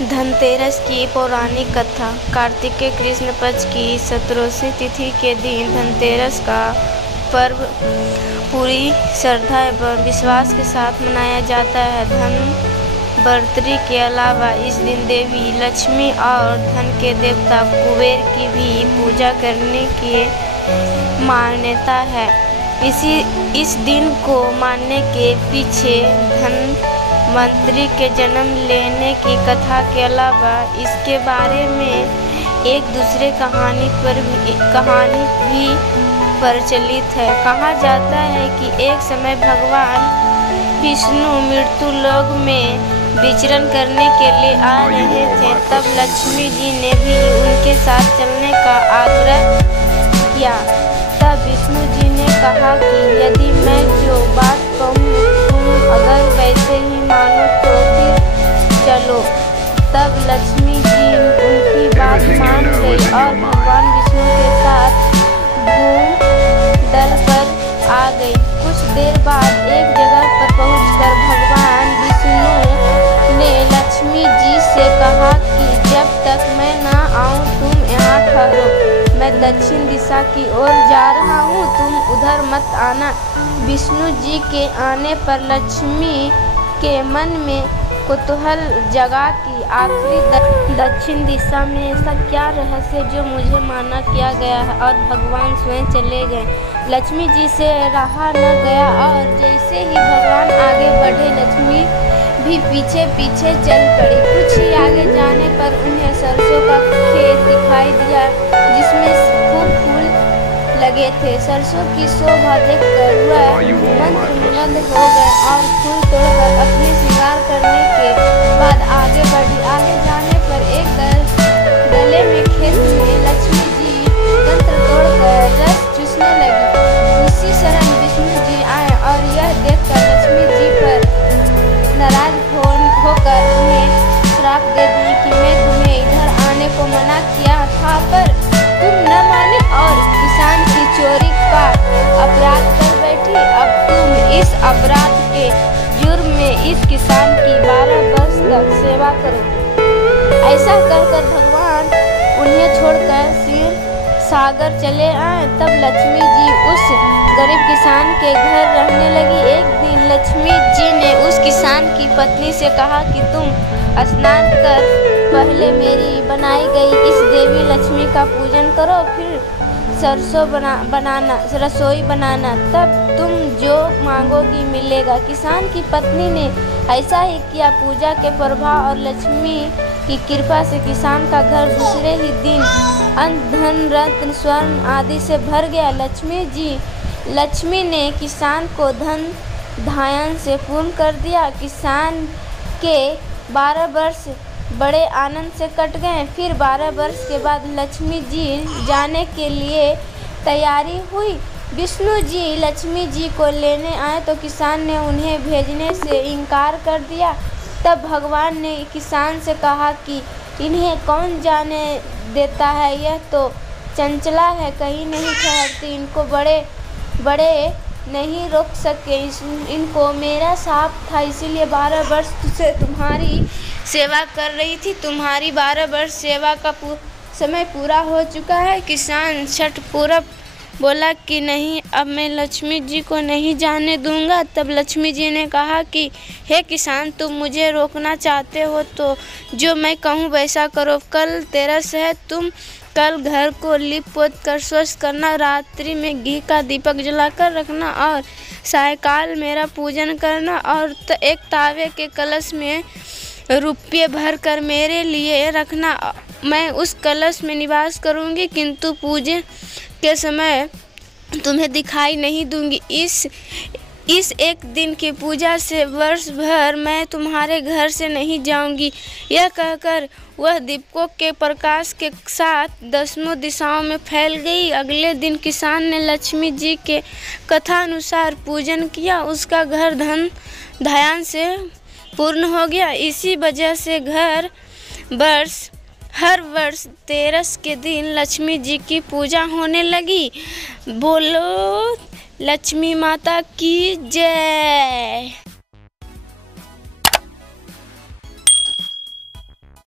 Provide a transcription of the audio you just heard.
धनतेरस की पौराणिक कथा। कार्तिक कृष्ण पक्ष की 17वीं तिथि के दिन धनतेरस का पर्व पूरी श्रद्धा एवं विश्वास के साथ मनाया जाता है। धनवंतरि के अलावा इस दिन देवी लक्ष्मी और धन के देवता कुबेर की भी पूजा करने की मान्यता है। इस दिन को मानने के पीछे धनवंतरि के जन्म लेने की कथा के अलावा इसके बारे में एक दूसरे कहानी भी प्रचलित है। कहा जाता है कि एक समय भगवान विष्णु मृत्यु लोक में विचरण करने के लिए आ रहे थे। तब लक्ष्मी जी ने भी उनके साथ चलने का आग्रह किया। तब विष्णु जी ने कहा कि यदि मैं जो बात कहूँ तुम अगर वैसे ही मानो तो फिर चलो। तब लक्ष्मी जी उनकी बात मान गई और भगवान विष्णु के साथ भूमंडल पर आ गई। कुछ देर बाद एक जगह पर पहुंचकर भगवान विष्णु ने लक्ष्मी जी से कहा कि जब तक मैं ना आऊं तुम यहाँ ठहरो। मैं दक्षिण दिशा की ओर जा रहा हूँ, तुम उधर मत आना। विष्णु जी के आने पर लक्ष्मी के मन में कुतूहल जगा कि आखिर दक्षिण दिशा में ऐसा क्या रहस्य जो मुझे माना किया गया है, और भगवान स्वयं चले गए। लक्ष्मी जी से रहा न गया और जैसे ही भगवान आगे बढ़े लक्ष्मी भी पीछे पीछे चल पड़ी। कुछ ही आगे जाने पर उन्हें सरसों का खेत दिखाई दिया जिसमें खूब फूल लगे थे। सरसों की शोभा देखकर वह मंत्रमुग्ध हो गए और फूल तोड़कर अपने श्रृंगार करने के बाद आगे बढ़ी। आगे जाने पर एक गले में खेत में लक्ष्मी जी तंत्र तोड़कर रस चूसने लगी। उसी क्षण विष्णु जी आए और यह देखकर लक्ष्मी जी पर नाराज होकर उन्हें श्राप दे दी कि मैं तुम्हें इधर आने को मना किया था पर तुम न माने और किसान की चोरी का अपराध कर बैठी। अब तुम इस अपराध के जुर्म में इस किसान की 12 वर्ष तक सेवा करो। ऐसा कहकर भगवान उन्हें छोड़कर क्षीर सागर चले आए। तब लक्ष्मी जी उस गरीब किसान के घर रहने लगी। एक दिन लक्ष्मी जी ने उस किसान की पत्नी से कहा कि तुम स्नान कर पहले मेरी बनाई गई इस देवी लक्ष्मी का पूजन करो, फिर रसोई बनाना, तब तुम जो मांगोगी मिलेगा। किसान की पत्नी ने ऐसा ही किया। पूजा के प्रभाव और लक्ष्मी की कृपा से किसान का घर दूसरे ही दिन अन्न धन रत्न स्वर्ण आदि से भर गया। लक्ष्मी ने किसान को धन धान्य से पूर्ण कर दिया। किसान के 12 वर्ष बड़े आनंद से कट गए। फिर 12 वर्ष के बाद लक्ष्मी जी जाने के लिए तैयारी हुई। विष्णु जी लक्ष्मी जी को लेने आए तो किसान ने उन्हें भेजने से इनकार कर दिया। तब भगवान ने किसान से कहा कि इन्हें कौन जाने देता है, यह तो चंचला है, कहीं नहीं ठहरती, इनको बड़े नहीं रोक सके। इनको मेरा शाप था, इसीलिए 12 वर्ष से तुम्हारी सेवा कर रही थी। तुम्हारी 12 वर्ष सेवा का समय पूरा हो चुका है। किसान छठ पूरब बोला कि नहीं, अब मैं लक्ष्मी जी को नहीं जाने दूंगा। तब लक्ष्मी जी ने कहा कि हे किसान, तुम मुझे रोकना चाहते हो तो जो मैं कहूँ वैसा करो। कल तेरस है, तुम कल घर को लीप पोत कर स्वच्छ करना, रात्रि में घी का दीपक जलाकर रखना और सायंकाल मेरा पूजन करना, और एक तावे के कलश में रुपये भर कर मेरे लिए रखना। मैं उस कलश में निवास करूंगी किंतु पूजन के समय तुम्हें दिखाई नहीं दूंगी। इस एक दिन की पूजा से वर्ष भर मैं तुम्हारे घर से नहीं जाऊंगी। यह कहकर वह दीपकों के प्रकाश के साथ 10 दिशाओं में फैल गई। अगले दिन किसान ने लक्ष्मी जी के कथा अनुसार पूजन किया। उसका घर धन धान्य से पूर्ण हो गया। इसी वजह से हर वर्ष तेरस के दिन लक्ष्मी जी की पूजा होने लगी। बोलो लक्ष्मी माता की जय।